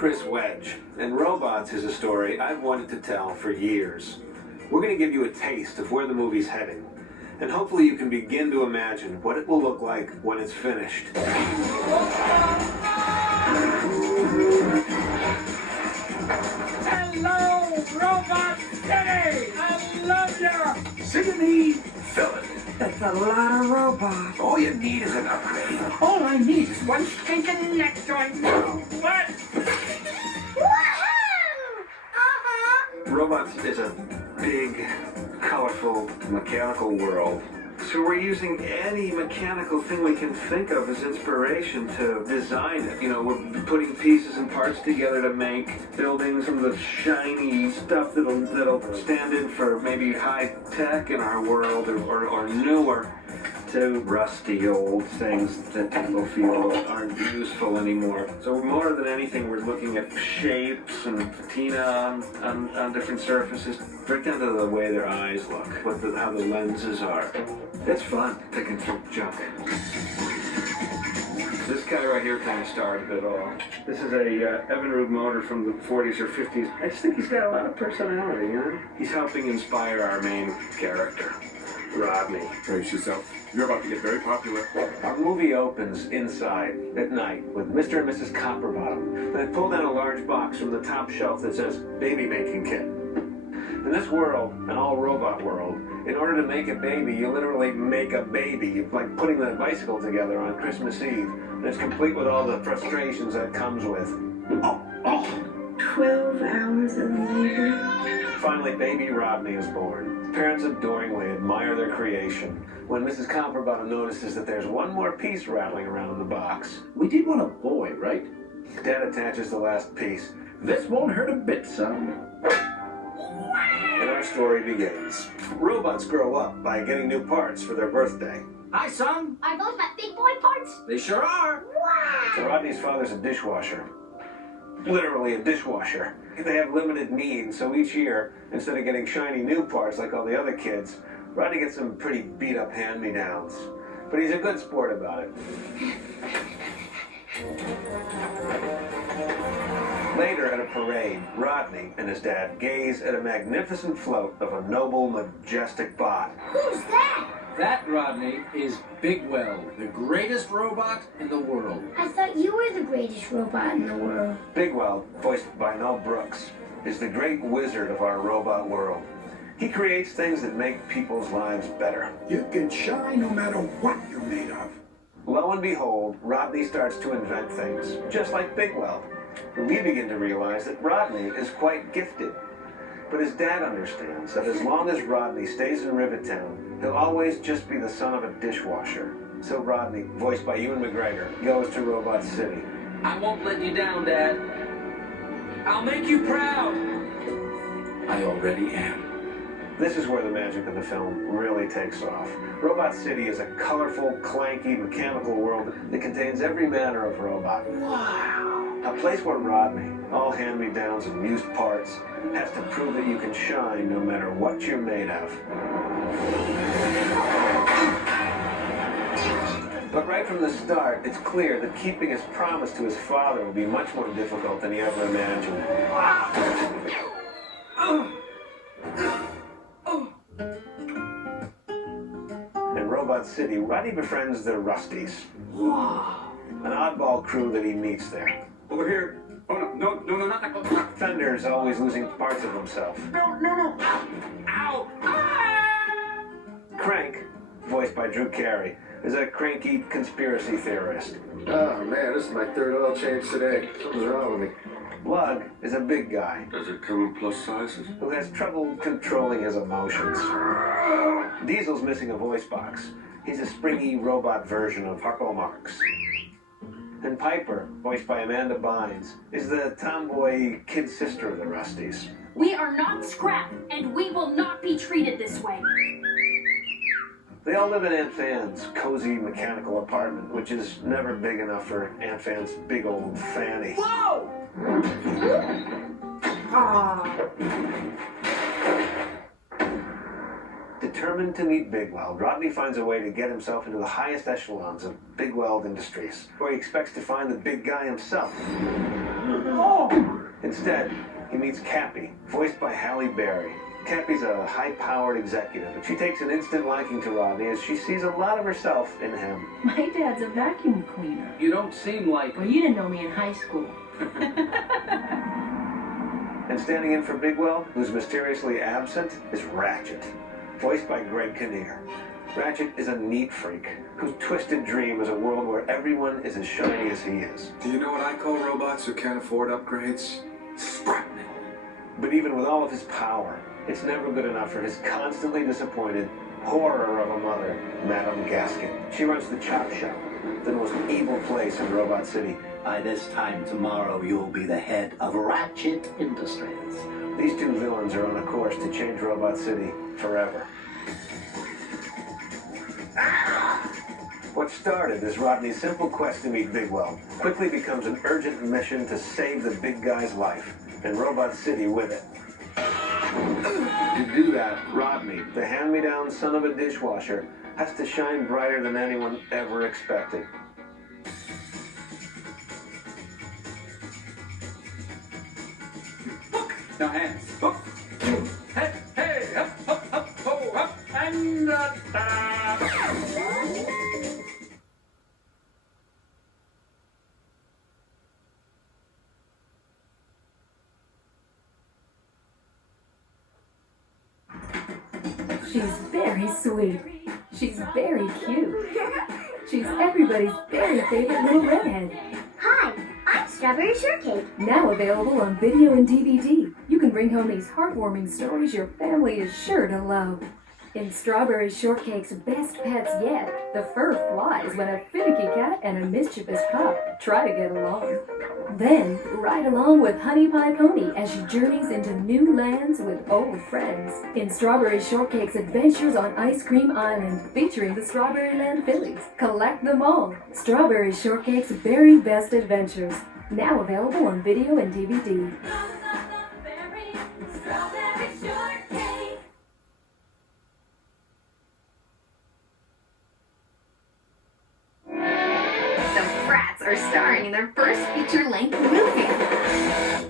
Chris Wedge, and Robots is a story I've wanted to tell for years. We're going to give you a taste of where the movie's heading, and hopefully you can begin to imagine what it will look like when it's finished. Hello, Robot City! I love you! Sigourney Villain. That's a lot of robots. All you need is an upgrade. All I need is one stinking neck joint. What? Robots is a big, colorful, mechanical world. So we're using any mechanical thing we can think of as inspiration to design it. You know, we're putting pieces and parts together to make buildings from the shiny stuff that'll stand in for maybe high tech in our world or newer, to rusty old things that people feel aren't useful anymore. So more than anything, we're looking at shapes and patina on different surfaces, right down to the way their eyes look, how the lenses are. It's fun picking through junk. This guy right here kind of started it all. This is a Evinrude motor from the 40s or 50s. I just think he's got a lot of personality, you know? He's helping inspire our main character, Rodney. Brace yourself. You're about to get very popular. Our movie opens inside at night with Mr. and Mrs. Copperbottom. They pull down a large box from the top shelf that says baby making kit. In this world, an all-robot world, in order to make a baby, you literally make a baby. You're like putting the bicycle together on Christmas Eve. And it's complete with all the frustrations that comes with. 12 hours of labor. Finally, baby Rodney is born. Parents adoringly admire their creation. When Mrs. Copperbottom notices that there's one more piece rattling around in the box, We did want a boy, right? Dad attaches the last piece. This won't hurt a bit, son. And our story begins. Robots grow up by getting new parts for their birthday. Hi, son. Are those my big boy parts? They sure are. So Rodney's father's a dishwasher. Literally a dishwasher. They have limited means, so each year, instead of getting shiny new parts like all the other kids, Rodney gets some pretty beat-up hand-me-downs. But he's a good sport about it. Later at a parade, Rodney and his dad gaze at a magnificent float of a noble, majestic bot. Who's that? That, Rodney, is Bigwell, the greatest robot in the world. I thought you were the greatest robot in the world. Bigwell, voiced by Mel Brooks, is the great wizard of our robot world. He creates things that make people's lives better. You can shine no matter what you're made of. Lo and behold, Rodney starts to invent things, just like Bigwell. And we begin to realize that Rodney is quite gifted. But his dad understands that as long as Rodney stays in Rivettown, he'll always just be the son of a dishwasher. So Rodney, voiced by Ewan McGregor, goes to Robot City. I won't let you down, Dad. I'll make you proud. I already am. This is where the magic of the film really takes off. Robot City is a colorful, clanky, mechanical world that contains every manner of robot. Wow! A place where Rodney, all hand-me-downs and used parts, has to prove that you can shine no matter what you're made of. But right from the start, it's clear that keeping his promise to his father will be much more difficult than he ever imagined. In Robot City, Rodney befriends the Rusties. An oddball crew that he meets there. Over here. Oh, no, not that. Fender's always losing parts of himself. No. Ow. Crank, voiced by Drew Carey, is a cranky conspiracy theorist. Oh man, this is my third oil change today. Something's wrong with me. Lug is a big guy Does it come in plus sizes? who has trouble controlling his emotions. Diesel's missing a voice box. He's a springy robot version of Harpo Marx. And Piper, voiced by Amanda Bynes, is the tomboy kid sister of the Rusties. We are not scrap, and we will not be treated this way. They all live in Aunt Fan's cozy mechanical apartment, which is never big enough for Aunt Fan's big old fanny. Whoa! Determined to meet Bigweld, Rodney finds a way to get himself into the highest echelons of Bigweld Industries, where he expects to find the big guy himself. Oh! Instead, he meets Cappy, voiced by Halle Berry. Cappy's a high-powered executive, and she takes an instant liking to Rodney as she sees a lot of herself in him. My dad's a vacuum cleaner. You don't seem like... Well, you didn't know me in high school. And standing in for Bigwell, who's mysteriously absent, is Ratchet, voiced by Greg Kinnear. Ratchet is a neat freak whose twisted dream is a world where everyone is as shiny as he is. Do you know what I call robots who can't afford upgrades? Scrapnel. But even with all of his power, it's never good enough for his constantly disappointed horror of a mother, Madame Gaskin. She runs the Chop Shop, the most evil place in Robot City. By this time tomorrow, you'll be the head of Ratchet Industries. These two villains are on a course to change Robot City forever. What started as Rodney's simple quest to meet Bigwell quickly becomes an urgent mission to save the big guy's life, and Robot City with it. To do that, Rodney, the hand-me-down son of a dishwasher, has to shine brighter than anyone ever expected. Now hands. Up. Hey, hey, up, up, up, oh, up, and ta-da! She's very sweet. She's very cute. She's everybody's very favorite little redhead. Hi, I'm Strawberry Shortcake. Now available on video and DVD. You can bring home these heartwarming stories your family is sure to love. In Strawberry Shortcake's best pets yet, the fur flies when a finicky cat and a mischievous pup try to get along. Then, ride along with Honey Pie Pony as she journeys into new lands with old friends. In Strawberry Shortcake's Adventures on Ice Cream Island, featuring the Strawberry Land Phillies. Collect them all. Strawberry Shortcake's very best adventures. Now available on video and DVD. The Bratz are starring in their first feature-length movie.